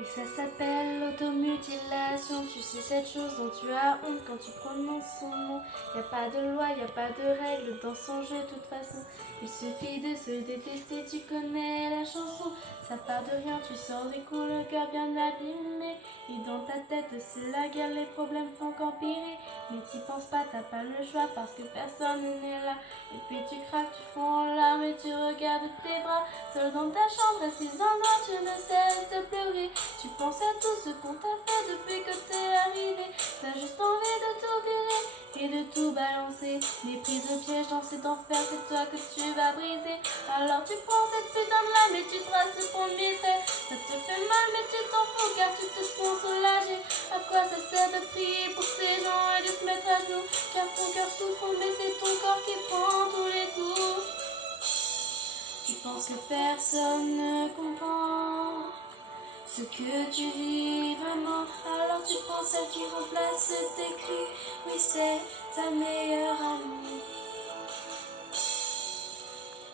Et ça s'appelle l'automutilation. Tu sais cette chose dont tu as honte quand tu prononces son nom. Y a pas de loi, y a pas de règle dans son jeu de toute façon. Il suffit de se détester, tu connais la chanson. Ça part de rien, tu sors des coups, le cœur bien abîmé. Et dans ta tête c'est la guerre, les problèmes font qu'empirer. Mais t'y penses pas, t'as pas le choix parce que personne n'est là. Et puis tu craques, tu fonds en larmes et tu regardes tes bras. Seul dans ta chambre, assise en noir, tu ne cesses de pleurer. Tu penses à tout ce qu'on t'a fait depuis que t'es arrivé. T'as juste envie de tout virer et de tout balancer. Les prises de piège dans cet enfer, c'est toi que tu vas briser. Alors tu prends cette putain de lame et tu traces le premier trait. Ça te fait mal mais tu t'en fous car tu te sens soulagé. À quoi ça sert de prier pour ces gens et de se mettre à genoux? Car ton cœur souffre mais c'est ton corps qui prend tous les coups. Tu penses que personne ne comprend ce que tu vis vraiment, alors tu prends celle qui remplace tes cris. Oui, c'est ta meilleure amie.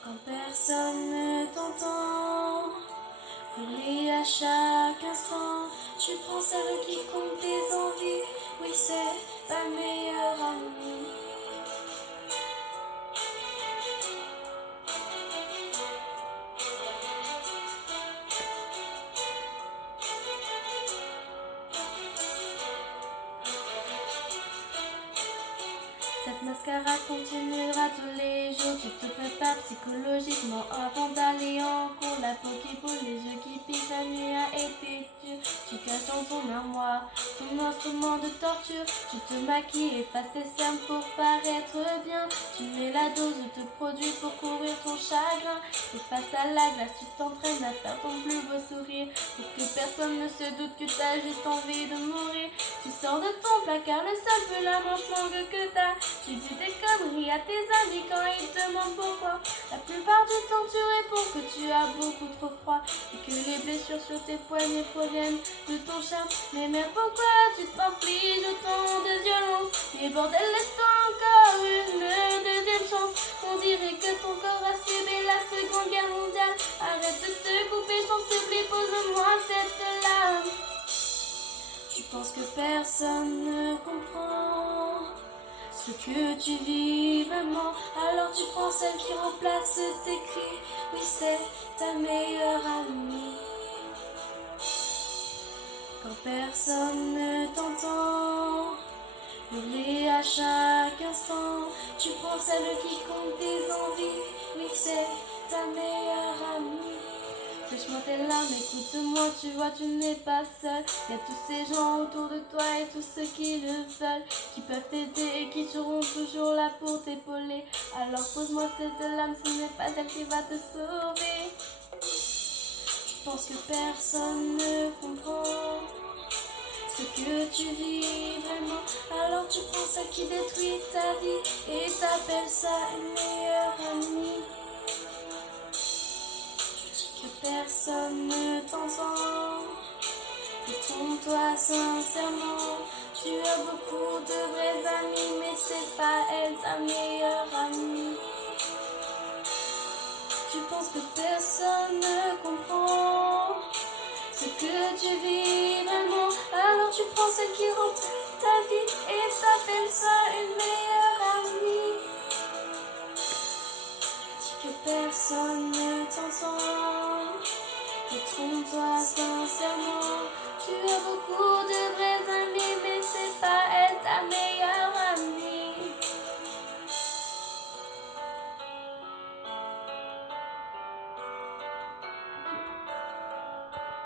Quand personne ne t'entend, brûler à chaque instant, tu prends celle qui compte tes envies. Oui, c'est ta meilleure amie. Cette mascarade continuera tous les jours. Tu te prépares psychologiquement avant d'aller en cours. La peau qui brûle, les yeux qui piquent, la nuit a été dure. Tu caches dans ton armoire ton instrument de torture. Tu te maquilles, effaces tes cernes pour paraître bien. Tu mets la dose de produit pour couvrir ton chagrin. Et face à la glace, tu t'entraînes à faire ton plus beau sourire. Pour que personne ne se doute que t'as juste envie de mourir. Tu sors de ton placard, le seul peu la manche longue que t'as. Tu dis des conneries à tes amis quand ils te demandent pourquoi. La plupart du temps tu réponds que tu as beaucoup trop froid et que les blessures sur tes poignets proviennent de ton charme. Mais pourquoi tu t'infliges autant de violence? Mais bordel, laisse-toi encore une deuxième chance. On dirait que ton corps a subi la Seconde Guerre mondiale. Arrête de te couper, je t'en supplie, pose-moi cette lame. Tu penses que personne ne comprend ce que tu vis vraiment, alors tu prends celle qui remplace tes cris. Oui, c'est ta meilleure amie. Quand personne ne t'entend, hurler à chaque instant, tu prends celle qui compte tes envies. Oui, c'est ta meilleure amie. Sèche-moi tes larmes, écoute-moi, tu vois, tu n'es pas seul. Y'a tous ces gens autour de toi et tous ceux qui le veulent, qui peuvent t'aider et qui seront toujours là pour t'épauler. Alors pose-moi cette lame, ce n'est pas elle qui va te sauver. Je pense que personne ne comprend ce que tu vis vraiment, alors tu prends celle qui détruit ta vie et t'appelles ça une meilleure amie. Que personne ne t'entend, détrompe-toi sincèrement. Tu as beaucoup de vrais amis, mais c'est pas elle ta meilleure amie. Tu penses que personne ne comprend ce que tu vis vraiment, alors tu prends celle qui remplit ta vie et t'appelles ça une meilleure amie. Que personne ne t'entend, détrompe-toi sincèrement. Tu as beaucoup de vrais amis, mais c'est pas elle ta meilleure